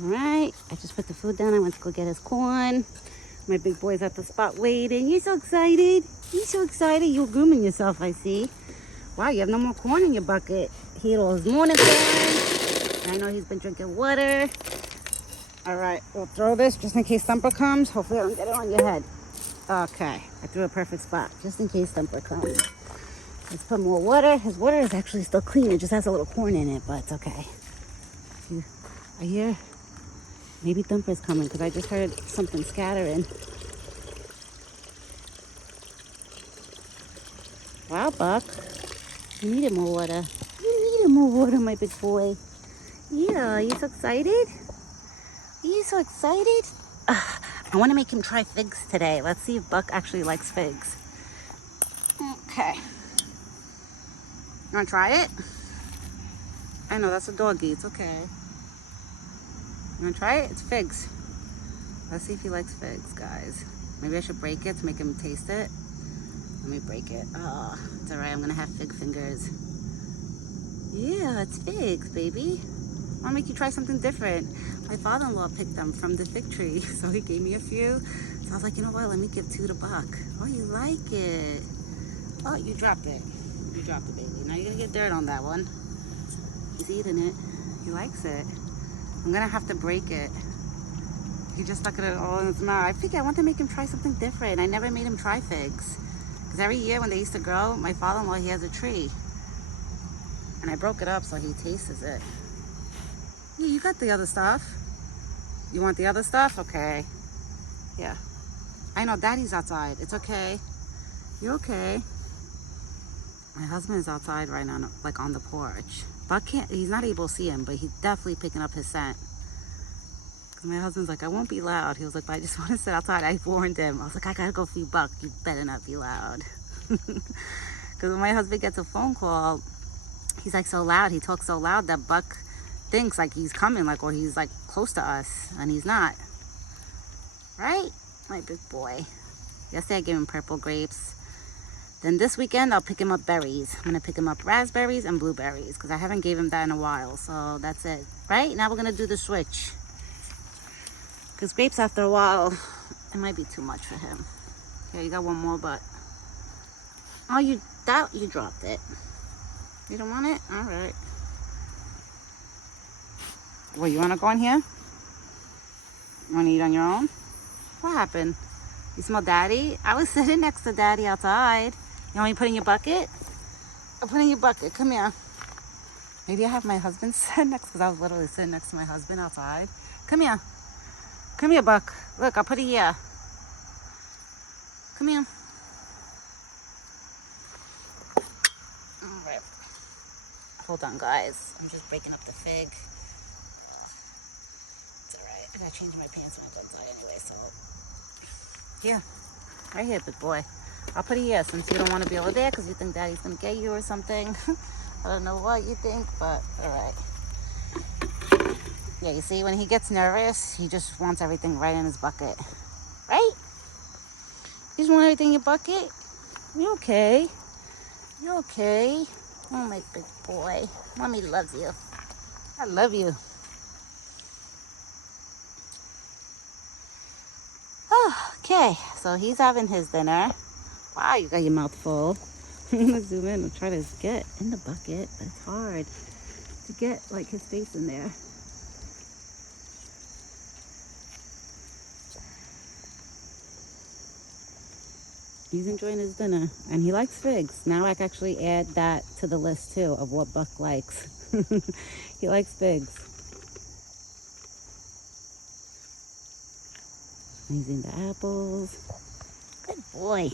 All right, I just put the food down. I went to go get his corn. My big boy's at the spot waiting. You're so excited. You're so excited. You're grooming yourself, I see. Wow, you have no more corn in your bucket. He ate all his morning corn. I know he's been drinking water. All right, we'll throw this just in case Thumper comes. Hopefully I don't get it on your head. Okay, I threw a perfect spot just in case Thumper comes. Let's put more water. His water is actually still clean. It just has a little corn in it, but it's okay. I hear maybe Thumper's coming because I just heard something scattering. Wow, Buck. You needed more water. You needed more water, my big boy. Yeah, are you so excited? Are you so excited? I want to make him try figs today. Let's see if Buck actually likes figs. Okay. You want to try it? I know, that's a doggy. It's okay. You want to try it? It's figs. Let's see if he likes figs, guys. Maybe I should break it to make him taste it. Let me break it. Oh, it's all right. I'm going to have fig fingers. Yeah, it's figs, baby. I want to make you try something different. My father-in-law picked them from the fig tree, so he gave me a few. So I was like, you know what? Let me give 2 to Buck. Oh, you like it. Oh, you dropped it. You dropped it, baby. Now you're going to get dirt on that one. He's eating it. He likes it. I'm going to have to break it. He just stuck it all in his mouth. I think I want to make him try something different. I never made him try figs. Because every year when they used to grow, my father-in-law, he has a tree. And I broke it up so he tastes it. Yeah, you got the other stuff. You want the other stuff? Okay. Yeah. I know, Daddy's outside. It's okay. You're okay. My husband is outside right now, like on the porch. Buck can't, he's not able to see him, but he's definitely picking up his scent. Because my husband's like, I won't be loud. He was like, but I just want to sit outside. I warned him. I was like, I gotta go feed Buck. You better not be loud. Because when my husband gets a phone call, he's like so loud. He talks so loud that Buck thinks like he's coming, like, or he's like close to us, and he's not. Right? My big boy. Yesterday I gave him purple grapes. Then this weekend I'll pick him up berries. I'm gonna pick him up raspberries and blueberries because I haven't gave him that in a while. So that's it. Right? Now we're gonna do the switch. Because grapes after a while, it might be too much for him. Yeah, you got one more, but oh, you dropped it. You don't want it? All right. Well, you want to go in here? You want to eat on your own? What happened? You smell Daddy? I was sitting next to Daddy outside. You want me to put in your bucket? I'll put in your bucket. Come here. Maybe I have my husband sit next, because I was literally sitting next to my husband outside. Come here. Come here, Buck. Look, I'll put it here. Come here. All right. Hold on, guys. I'm just breaking up the fig. It's all right. I gotta change my pants when I go inside anyway, so. Yeah. Right here, big boy. I'll put it here since you don't want to be over there because you think Daddy's gonna get you or something. I don't know what you think, but all right. Yeah, you see, when he gets nervous, he just wants everything right in his bucket. Right? You just want everything in your bucket? You okay? You okay? Oh, my big boy. Mommy loves you. I love you. Oh, okay, so he's having his dinner. Wow, you got your mouth full. I'm gonna zoom in and try to get in the bucket, but it's hard to get like his face in there. He's enjoying his dinner and he likes figs. Now I can actually add that to the list too of what Buck likes. He likes figs. He's eating the apples. Good boy.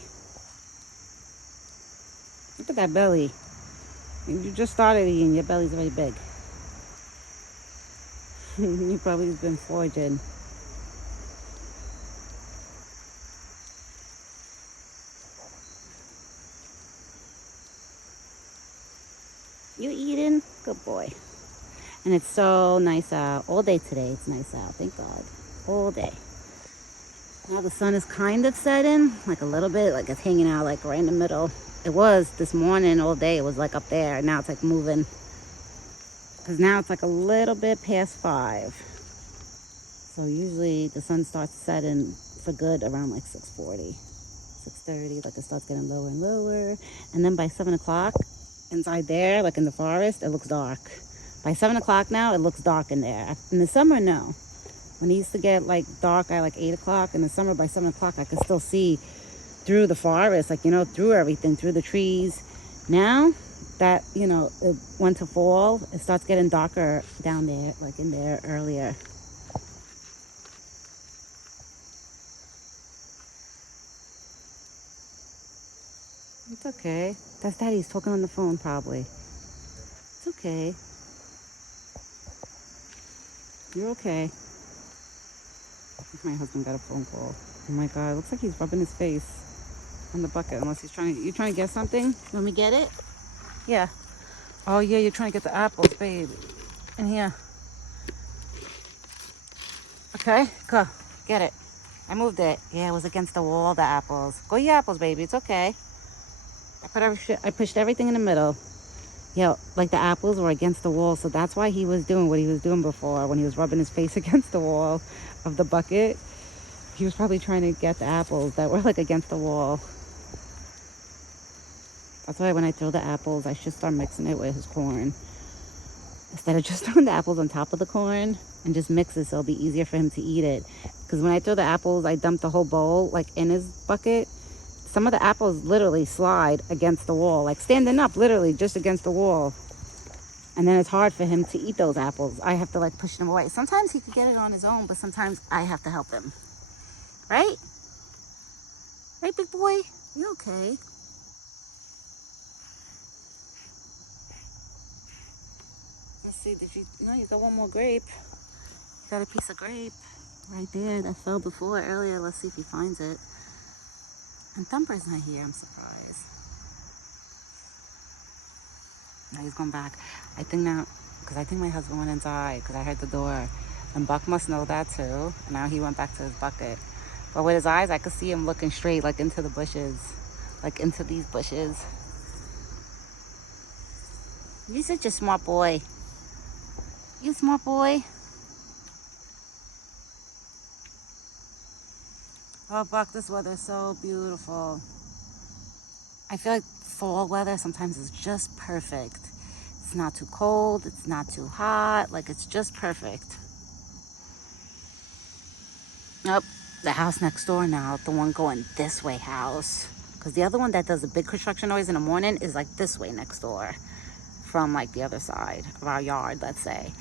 Look at that belly. You just started eating, your belly's already big. You probably been foraging. You eating? Good boy. And it's so nice out. All day today it's nice out, thank God. All day. Now the sun is kind of setting, like a little bit, like it's hanging out like right in the middle. It was this morning all day, it was like up there. Now it's like moving. Because now it's like a little bit past 5. So usually the sun starts setting for good around like 6:40, 6:30, like it starts getting lower and lower. And then by 7 o'clock, inside there, like in the forest, it looks dark. By 7 o'clock now, it looks dark in there. In the summer, no. When it used to get like dark at like 8 o'clock, in the summer by 7 o'clock, I could still see through the forest, like, through everything, through the trees. Now that, it went to fall, it starts getting darker down there, like in there earlier. It's okay. That's Daddy's talking on the phone, probably. It's okay. You're okay. My husband got a phone call. Oh my God, it looks like he's rubbing his face on the bucket, unless he's you trying to get something? You want me to get it? Yeah. Oh yeah, you're trying to get the apples, babe. In here. Okay, go. Get it. I moved it. Yeah, it was against the wall, the apples. Go your apples, baby. It's okay. I pushed everything in the middle. Yeah, like the apples were against the wall, so that's why he was doing what he was doing before when he was rubbing his face against the wall of the bucket. He was probably trying to get the apples that were like against the wall. That's why when I throw the apples, I should start mixing it with his corn. Instead of just throwing the apples on top of the corn and just mix it so it'll be easier for him to eat it. Because when I throw the apples, I dump the whole bowl like in his bucket. Some of the apples literally slide against the wall, like standing up literally just against the wall. And then it's hard for him to eat those apples. I have to like push them away. Sometimes he could get it on his own, but sometimes I have to help him. Right? Right, big boy? You okay? Let's see, no, you got one more grape. You got a piece of grape right there that fell before earlier. Let's see if he finds it. And Thumper's not here, I'm surprised. No, he's going back. I think now, because I think my husband went inside because I heard the door. And Buck must know that too. And now he went back to his bucket. But with his eyes, I could see him looking straight, like into the bushes. Like into these bushes. You're such a smart boy. You smart boy. Oh, Buck, this weather is so beautiful. I feel like fall weather sometimes is just perfect. It's not too cold, it's not too hot, like it's just perfect. Oh, the house next door now, the one going this way house. Because the other one that does a big construction noise in the morning is like this way next door. From like the other side of our yard, let's say.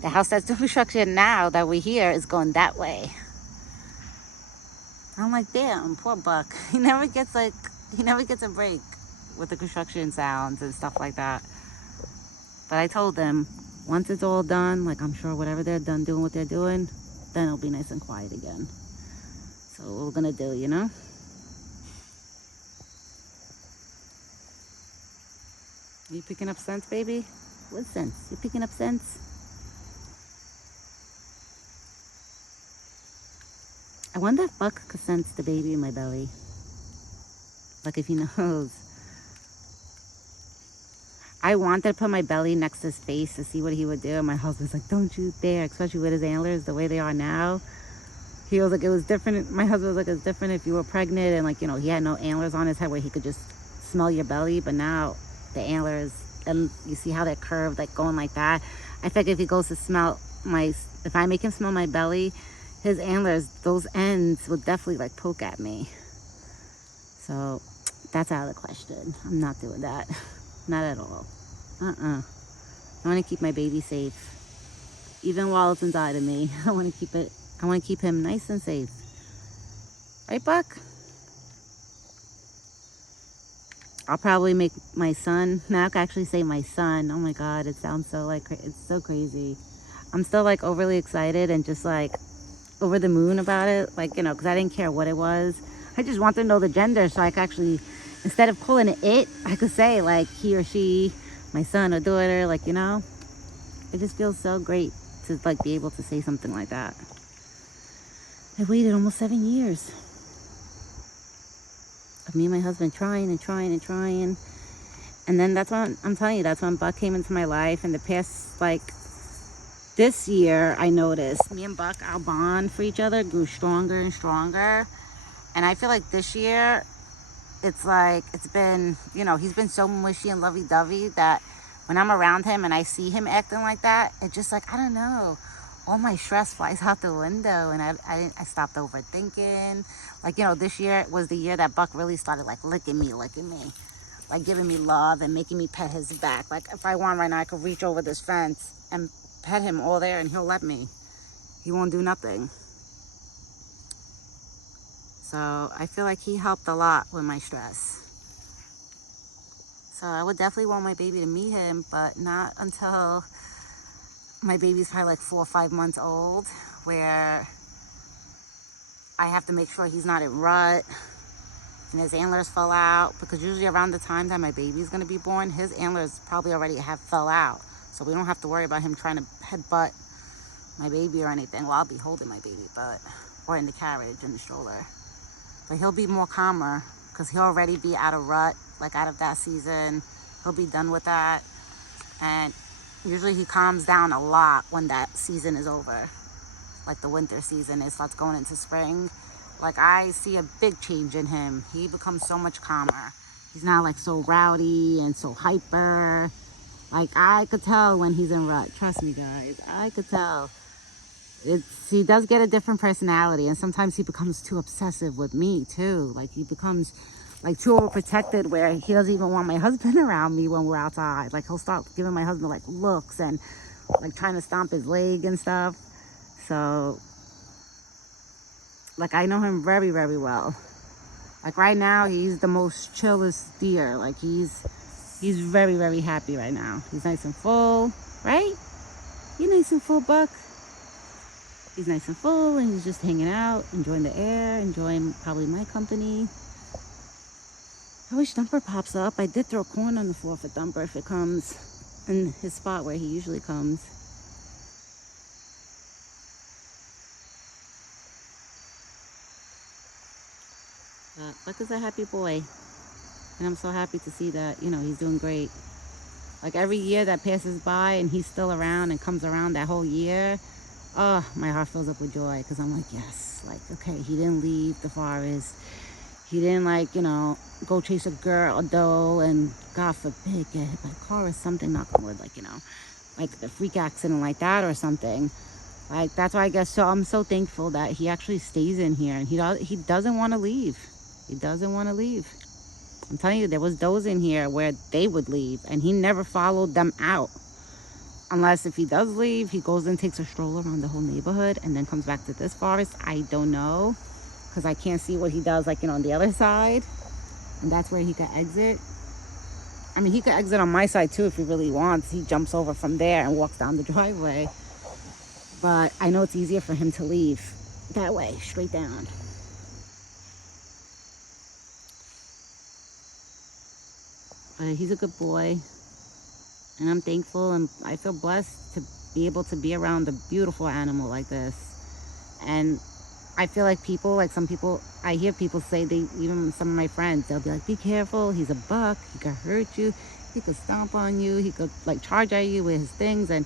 The house that's doing construction now that we hear is going that way. I'm like, damn, poor Buck. He never gets a break with the construction sounds and stuff like that. But I told them, once it's all done, like I'm sure whatever they're done doing what they're doing, then it'll be nice and quiet again. So what we're gonna do, you know? Are you picking up scents, baby? What scents? You picking up scents? I wonder if Buck could sense the baby in my belly. Like if he knows. I wanted to put my belly next to his face to see what he would do. And my husband's like, don't you dare, especially with his antlers the way they are now. He was like, it was different. My husband was like, it's different if you were pregnant and like, he had no antlers on his head where he could just smell your belly. But now the antlers, and you see how they're curved, like going like that. I think if he goes to smell if I make him smell my belly, his antlers, those ends will definitely like poke at me. So that's out of the question. I'm not doing that. Not at all. I want to keep my baby safe. Even while it's inside of me, I want to keep him nice and safe. Right, Buck? I'll probably make my son, now I can actually say my son. Oh my God, it sounds so like, it's so crazy. I'm still like overly excited and just like over the moon about it. Like, because I didn't care what it was. I just want to know the gender so I could actually, instead of calling it, I could say like he or she, my son or daughter, like, it just feels so great to like be able to say something like that. I waited almost 7 years of me and my husband trying and trying and trying. And then that's when, I'm telling you, that's when Buck came into my life. In the past, like, this year I noticed me and Buck, our bond for each other grew stronger and stronger. And I feel like this year, it's like, it's been, you know, he's been so mushy and lovey-dovey that when I'm around him and I see him acting like that, it just like, I don't know, all my stress flies out the window, and I stopped overthinking. Like, you know, this year was the year that Buck really started like licking me, like giving me love and making me pet his back. Like if I want right now, I could reach over this fence and pet him all there and he'll let me. He won't do nothing. So I feel like he helped a lot with my stress. So I would definitely want my baby to meet him, but not until my baby's probably like 4 or 5 months old, where I have to make sure he's not in rut and his antlers fell out, because usually around the time that my baby's going to be born, his antlers probably already have fell out. So we don't have to worry about him trying to headbutt my baby or anything. Well, I'll be holding my baby, or in the carriage, in the stroller. But he'll be more calmer because he'll already be out of rut, like out of that season. He'll be done with that. And usually he calms down a lot when that season is over. Like the winter season, it starts going into spring. Like I see a big change in him. He becomes so much calmer. He's not like so rowdy and so hyper. Like I could tell when he's in rut. Trust me, guys, I could tell. He does get a different personality, and sometimes he becomes too obsessive with me too. Like he becomes like too overprotected, where he doesn't even want my husband around me when we're outside. Like he'll start giving my husband like looks and like trying to stomp his leg and stuff. So like I know him very, very well. Like right now he's the most chillest deer. Like he's very, very happy right now. He's nice and full, right? You nice and full, Buck. He's nice and full, and he's just hanging out, enjoying the air, enjoying probably my company. I wish Thumper pops up. I did throw corn on the floor for Thumper if it comes in his spot where he usually comes. Buck is a happy boy, and I'm so happy to see that, you know, he's doing great. Like every year that passes by and he's still around and comes around that whole year, oh, my heart fills up with joy, because I'm like, yes, like, okay, he didn't leave the forest. He didn't, like, you know, go chase a girl, a doe, and God forbid get hit by a car or something, knock on wood, like, you know, like a freak accident like that or something. Like, that's why I guess, so I'm so thankful that he actually stays in here, and he doesn't want to leave. He doesn't want to leave. I'm telling you, there was does in here where they would leave, and he never followed them out. Unless if he does leave, he goes and takes a stroll around the whole neighborhood and then comes back to this forest. I don't know, because I can't see what he does, like, you know, on the other side. And that's where he could exit. I mean, he could exit on my side too if he really wants. He jumps over from there and walks down the driveway. But I know it's easier for him to leave that way, straight down. But he's a good boy, and I'm thankful, and I feel blessed to be able to be around a beautiful animal like this. And I feel like people, like some people, I hear people say, they, even some of my friends, they'll be like, be careful, he's a buck, he could hurt you, he could stomp on you, he could like charge at you with his things, and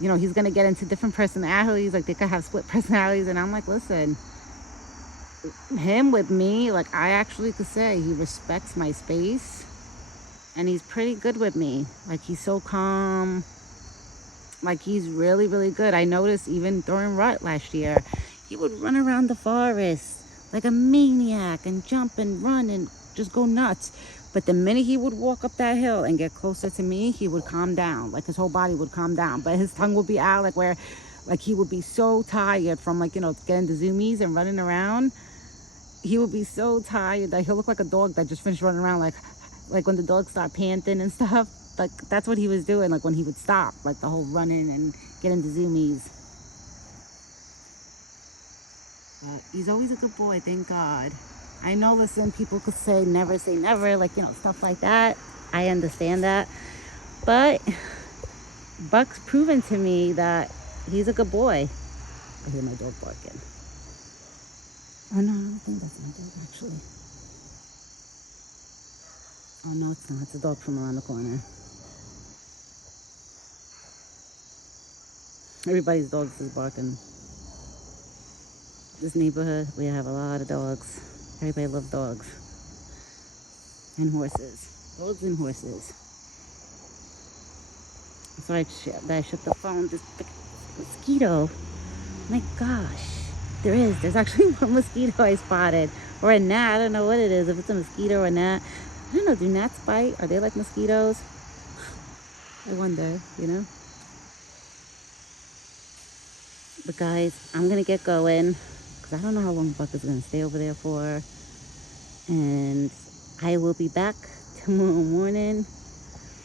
you know, he's gonna get into different personalities, like they could have split personalities. And I'm like, listen, him with me, like I actually could say he respects my space, and he's pretty good with me. Like he's so calm, like he's really, really good. I noticed even during rut last year, he would run around the forest like a maniac and jump and run and just go nuts. But the minute he would walk up that hill and get closer to me, he would calm down. Like his whole body would calm down, but his tongue would be out, like where, like he would be so tired from, like, you know, getting the zoomies and running around. He would be so tired that he'll look like a dog that just finished running around, like when the dogs start panting and stuff. Like that's what he was doing, like when he would stop, like the whole running and getting the zoomies. But he's always a good boy, thank God. I know, listen, people could say never, like, you know, stuff like that. I understand that. But Buck's proven to me that he's a good boy. I hear my dog barking. Oh, no, I don't think that's my dog, actually. Oh, no, it's not. It's a dog from around the corner. Everybody's dogs is barking. This neighborhood, we have a lot of dogs. Everybody loves dogs and horses. Dogs and horses. So I shut the phone. This mosquito. My gosh. There's actually one mosquito I spotted. Or a gnat. I don't know what it is. If it's a mosquito or a gnat. I don't know. Do gnats bite? Are they like mosquitoes? I wonder, you know? But guys, I'm going to get going. Because I don't know how long Buck is going to stay over there for. And I will be back tomorrow morning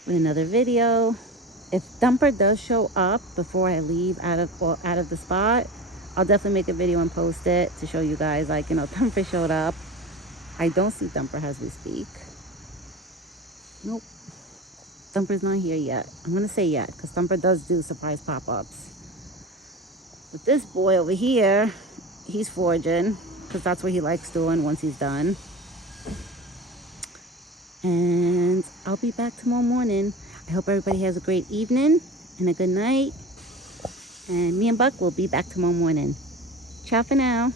with another video. If Thumper does show up before I leave out of the spot, I'll definitely make a video and post it to show you guys, like, you know, Thumper showed up. I don't see Thumper as we speak. Nope. Thumper's not here yet. I'm going to say yet, because Thumper does do surprise pop-ups. But this boy over here, he's foraging, because that's what he likes doing once he's done. And I'll be back tomorrow morning. I hope everybody has a great evening and a good night. And me and Buck will be back tomorrow morning. Ciao for now.